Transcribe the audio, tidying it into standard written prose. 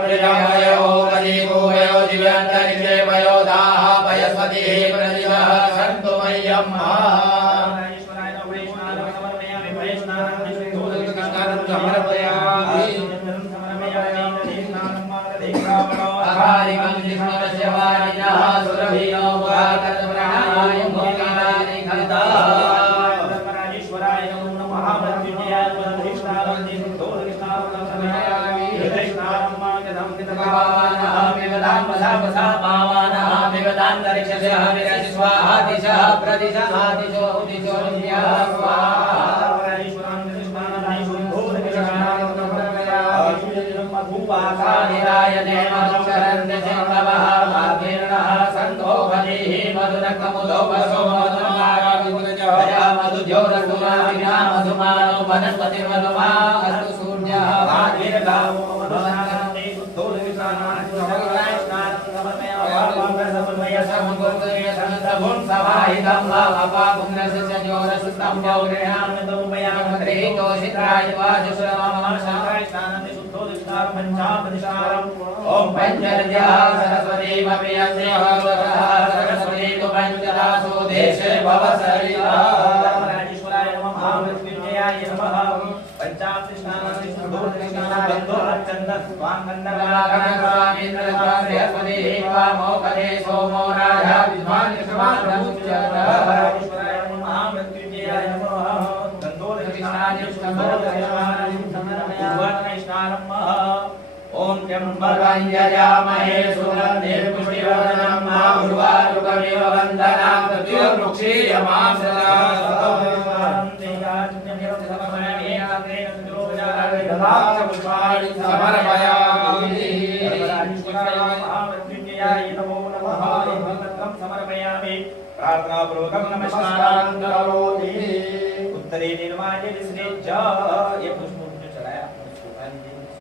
प्रजापयो कलिभूयो दिव्यान्तरिक्षे वयोधाः पयस्पतिः प्रतिभः सन्तु मह्यम् ओम पंचर्या सरस्वती भवयसे सरस्वती तो पंचदासो देशे भवसरिता राजेश्वराय नमः महामृत्युंजयाय नमः पंचाकृष्णानां सुदोषकृष्णानां बन्धोरचन्दन स्वांगन्धरागणरामेन्द्र बृहस्पति वामो कले सोमो राजा विद्वान् कृष्णवान् राजेश्वराय नमः महामृत्युंजयाय नमः बन्धोरकृष्णानां सुदोषकृष्णानां समरमयावनैष्णानं ओम त्र्यंबकं सुगन्धिं पुष्टिवर्धनं उर्वारुकमिव बन्धनां तृतीयवृक्षीयमां सदा समर्पयामि प्रार्थनापूर्वकं नमस्कारं करोमि उत्तरे निर्माल्य विसृज्य ये पुष्प चढ़ाया